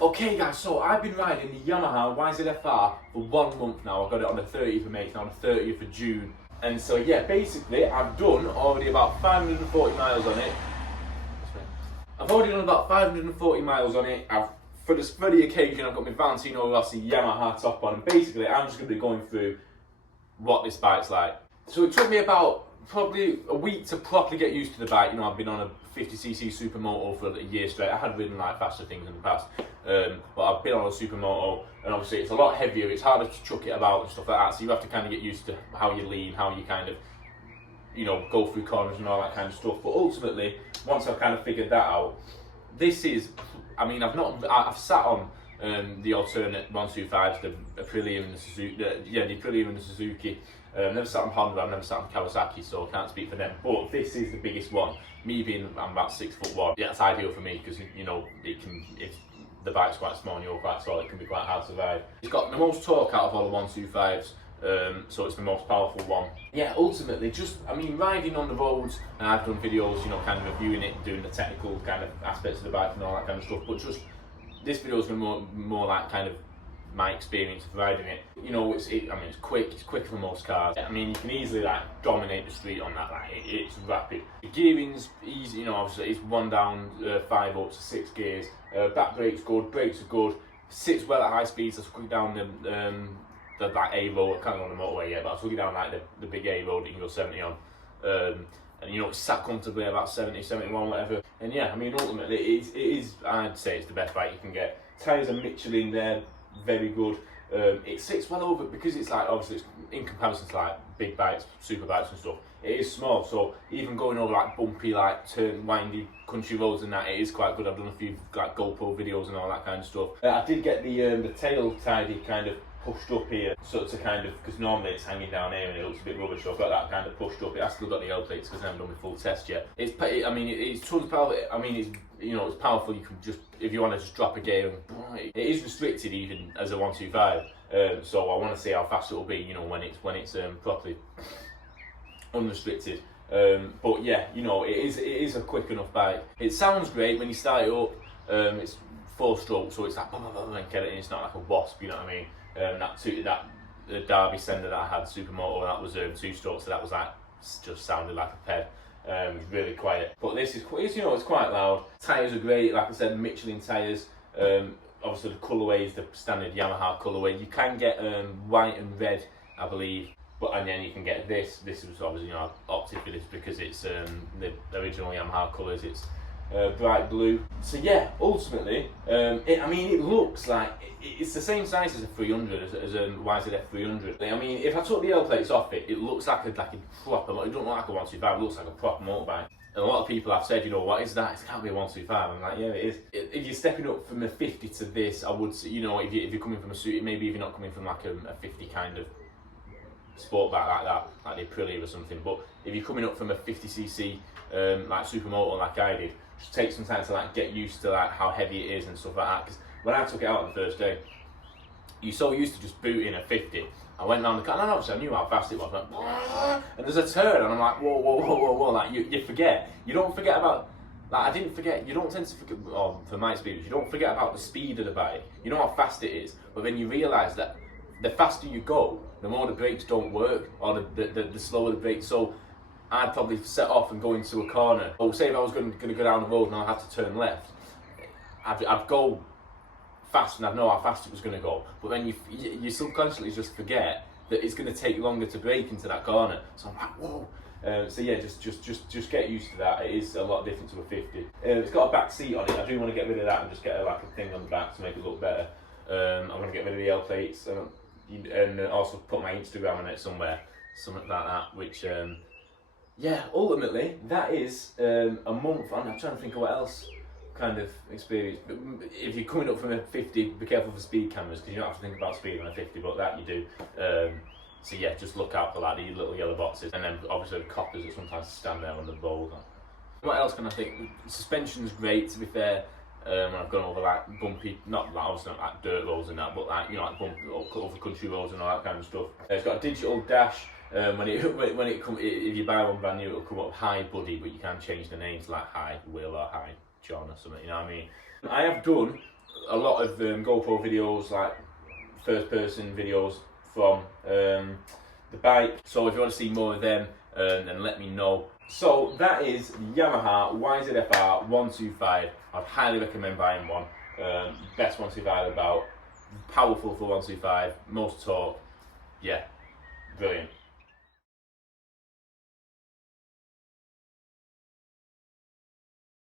Okay guys, so I've been riding the Yamaha YZF-R for 1 month now. I got it on the 30th of May, it's now on the 30th of June. And so yeah, basically I've done already about 540 miles on it. I've already done about 540 miles on it. For the occasion, I've got my Valentino Rossi Yamaha top on, and basically I'm just going to be going through what this bike's like. So it took me about probably a week to properly get used to the bike. You know, I've been on a 50cc supermoto for a year straight. I had ridden like faster things in the past, but I've been on a supermoto, and obviously it's a lot heavier. It's harder to chuck it about and stuff like that. So you have to kind of get used to how you lean, how you kind of, you know, go through corners and all that kind of stuff. But ultimately, once I've kind of figured that out, this is, I mean, I've sat on the alternate 125s, the Aprilia and the Suzuki, the Aprilia and the Suzuki. Never sat on Honda, I've never sat on Kawasaki, so I can't speak for them. But this is the biggest one. Me being, I'm about 6'1", yeah, it's ideal for me because, you know, if the bike's quite small and you're quite tall, it can be quite hard to ride. It's got the most torque out of all the 125s. So it's the most powerful one. Yeah, ultimately, just, I mean, riding on the roads, and I've done videos, you know, kind of reviewing it, doing the technical kind of aspects of the bike and all that kind of stuff, but just, this video is going to be more like kind of my experience of riding it. You know, it's quick, it's quicker than most cars. I mean, you can easily like dominate the street on that, like it's rapid. The gearing's easy, you know, obviously it's 1 down, 5 up to 6 gears. Back brake's good, brakes are good, sits well at high speeds. I took it down the like A road. I can't go on the motorway yet, but I took it down like the big A road that you can go 70 on. And you know, it's sat comfortably about 70, 71, whatever. And yeah, I mean, ultimately, it is, I'd say it's the best bike you can get. Tyres are Michelin, they're very good. It sits well over, because it's like, obviously, it's, in comparison to like big bikes, super bikes and stuff, it is small. So even going over like bumpy, like windy country roads and that, it is quite good. I've done a few like GoPro videos and all that kind of stuff. I did get the tail tidy kind of pushed up here, so to kind of, because normally it's hanging down here and it looks a bit rubbish, so I've got that kind of pushed up. I've still got the L plates because I haven't done my full test yet. I mean, it's tons of power. I mean, it's, you know, it's powerful. You can just, if you want to just drop a gear, and it is restricted even as a 125. So I want to see how fast it will be, you know, when it's properly unrestricted. But yeah, you know, it is a quick enough bike. It sounds great when you start it up. It's 4-stroke, so it's like and get it in. It's not like a wasp, you know what I mean? That Derby sender that I had, Supermoto, that was 2-stroke, so that was like, just sounded like a ped. It was really quiet. But this is, you know, it's quite loud. Tyres are great, like I said, Michelin tyres. Obviously the colourway is the standard Yamaha colourway. You can get white and red, I believe. And then you can get this. This was obviously, you know, I opted for this because it's the original Yamaha colours. It's bright blue. So yeah, ultimately, I mean, it looks like it's the same size as a 300, as a YZF-R125. I mean, if I took the L plates off it, it looks like a proper. It don't look like a 125. It looks like a proper motorbike. And a lot of people have said, you know, what is that? It can't be a 125. I'm like, yeah, it is. If you're stepping up from a 50 to this, I would say, you know, if you're coming from a suit, maybe if you're not coming from like a 50 kind of sport bike like that, like the Aprilia or something. But if you're coming up from a 50cc like supermoto like I did, just take some time to like get used to like how heavy it is and stuff like that. Because when I took it out on the first day, you're so used to just booting a 50. I went down the car, and obviously I knew how fast it was, like, and there's a turn, and I'm like, whoa, whoa, whoa, whoa, whoa, like, you forget. You don't forget about, like, I didn't forget, you don't tend to forget, from my experience, you don't forget about the speed of the bike. You know how fast it is, but then you realise that the faster you go, the more the brakes don't work, or the slower the brakes. So I'd probably set off and go into a corner. Or say if I was going to go down the road and I had to turn left, I'd go fast and I'd know how fast it was going to go. But then you subconsciously just forget that it's going to take longer to brake into that corner. So I'm like, whoa. So yeah, just get used to that. It is a lot different to a 50. It's got a back seat on it. I do want to get rid of that and just get like a thing on the back to make it look better. I'm going to get rid of the L plates and also put my Instagram on it somewhere, something like that. Which yeah, ultimately that is a month on. I'm trying to think of what else kind of experience. But if you're coming up from a 50, be careful for speed cameras, because you don't have to think about speed on a 50, but that you do. So yeah, just look out for like the little yellow boxes, and then obviously the coppers that sometimes stand there on the road. What else can I think? Suspension's great, to be fair. When I've gone over like bumpy, not like obviously not like dirt roads and that, but like, you know, like bumpy over country roads and all that kind of stuff. It's got a digital dash. If you buy one brand new, it'll come up Hi Buddy, but you can change the names like Hi Will or Hi John or something. You know what I mean? I have done a lot of GoPro videos, like first person videos from the bike. So if you want to see more of them, then let me know. So that is Yamaha YZF-R125. I'd highly recommend buying one. Best 125 about. Powerful for 125, most torque. Yeah, brilliant.